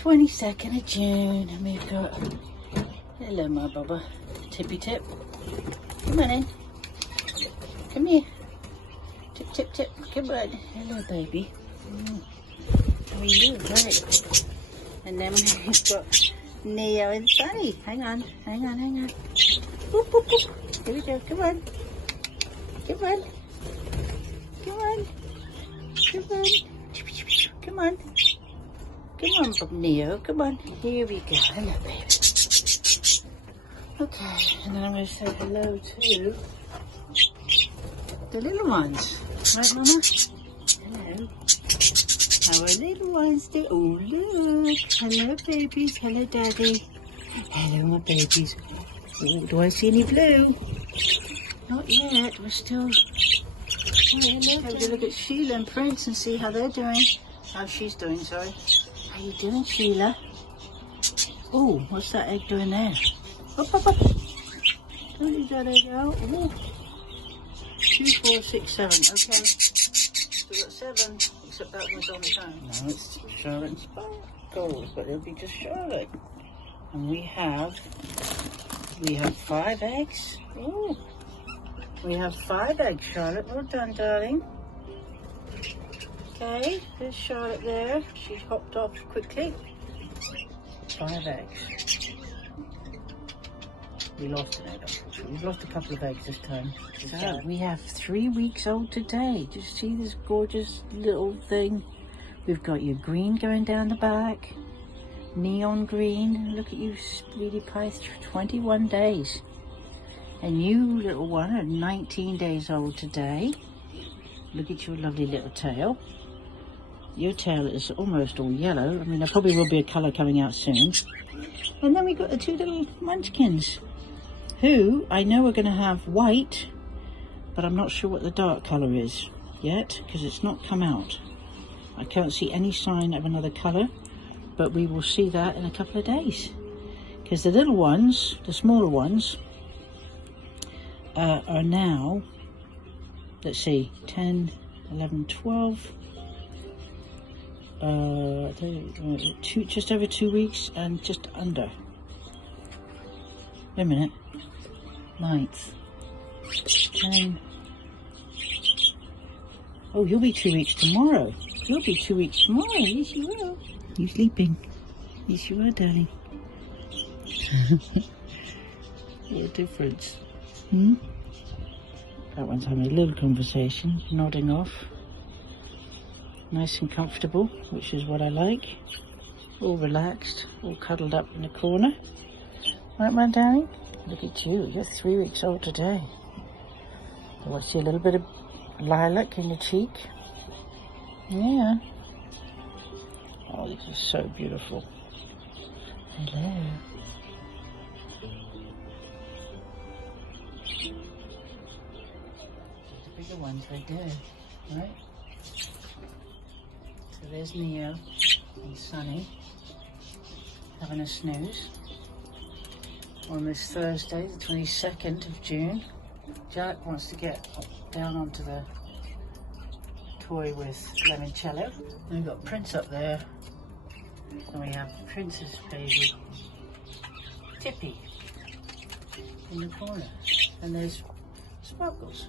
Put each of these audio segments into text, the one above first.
22nd of June, and we've got, hello my bubba, tippy tip, come on in, come here, tip tip tip, come on, hello baby, how are you, great, and then we've got Neo and Sunny, hang on, boop, boop, boop. Here we go, come on, come on, come on, come on, come on. Come on, Neo, come on. Here we go. Hello, baby. Okay, and then I'm going to say hello to the little ones. Right, Mama? Hello. How are little ones doing? Oh, look. Hello, babies. Hello, Daddy. Hello, my babies. Oh, do I see any blue? Not yet. We're still... Oh, hello, have a look at Sheila and Prince and see how they're doing. How she's doing, sorry. How you doing, Sheila? Oh, what's that egg doing there? Up, up, up. Don't leave that egg out. Ooh. 2, 4, 6, 7. Okay. So we've got 7, except that one's on its own. No, it's Charlotte and Sparkles, but it'll be just Charlotte. And we have 5 eggs. Ooh. We have 5 eggs, Charlotte. Well done, darling. Okay, there's Charlotte there. She's hopped off quickly. 5 eggs. We lost an egg. We've lost a couple of eggs this time. So we have 3 weeks old today. Do you see this gorgeous little thing? We've got your green going down the back. Neon green. Look at you, sweetie pie. 21 days. And you, little one, are 19 days old today. Look at your lovely little tail. Your tail is almost all yellow. I mean, there probably will be a colour coming out soon. And then we got the 2 little munchkins, who I know are going to have white, but I'm not sure what the dark colour is yet, because it's not come out. I can't see any sign of another colour, but we will see that in a couple of days. Because the little ones, the smaller ones, are now, let's see, 10, 11, 12... just over 2 weeks and just under. Wait a minute. 9th. 10. Oh, you'll be 2 weeks tomorrow. You'll be 2 weeks tomorrow. Yes, you will. You sleeping? Yes, you are, darling. What a difference. That one's having a little conversation, nodding off. Nice and comfortable, which is what I like. All relaxed, all cuddled up in the corner. Right, my darling? Look at you, you're 3 weeks old today. Oh, I see a little bit of lilac in your cheek. Yeah. Oh, this is so beautiful. Hello. The bigger ones right there, right? So there's Neo and Sunny having a snooze on this Thursday, the 22nd of June. Jack wants to get down onto the toy with Limoncello. And we've got Prince up there, and we have Prince's baby Tippy in the corner, and there's Sparkles.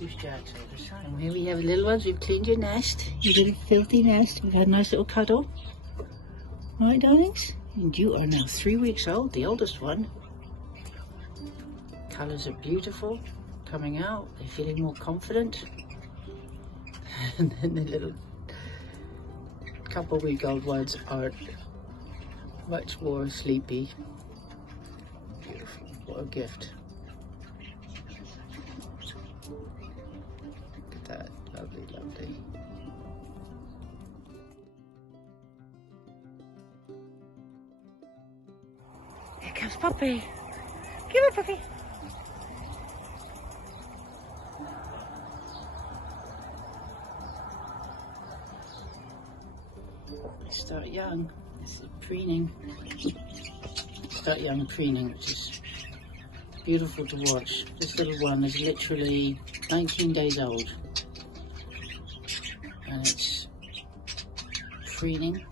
Who's Jack's older son. And here we have the little ones. We've cleaned your nest, your little filthy nest. We've had a nice little cuddle. All right, darlings? And you are now 3 weeks old, the oldest one. Colours are beautiful, coming out. They're feeling more confident. And then the little couple-week-old ones are much more sleepy. Beautiful. What a gift. Look at that. Lovely, lovely. Here comes Puppy. Give her, Puppy. Start young. This is preening. Start young preening, which is beautiful to watch. This little one is literally 19 days old, and it's preening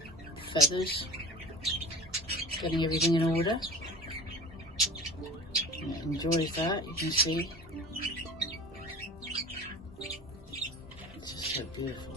feathers, getting everything in order. And it enjoys that, you can see. It's just so beautiful.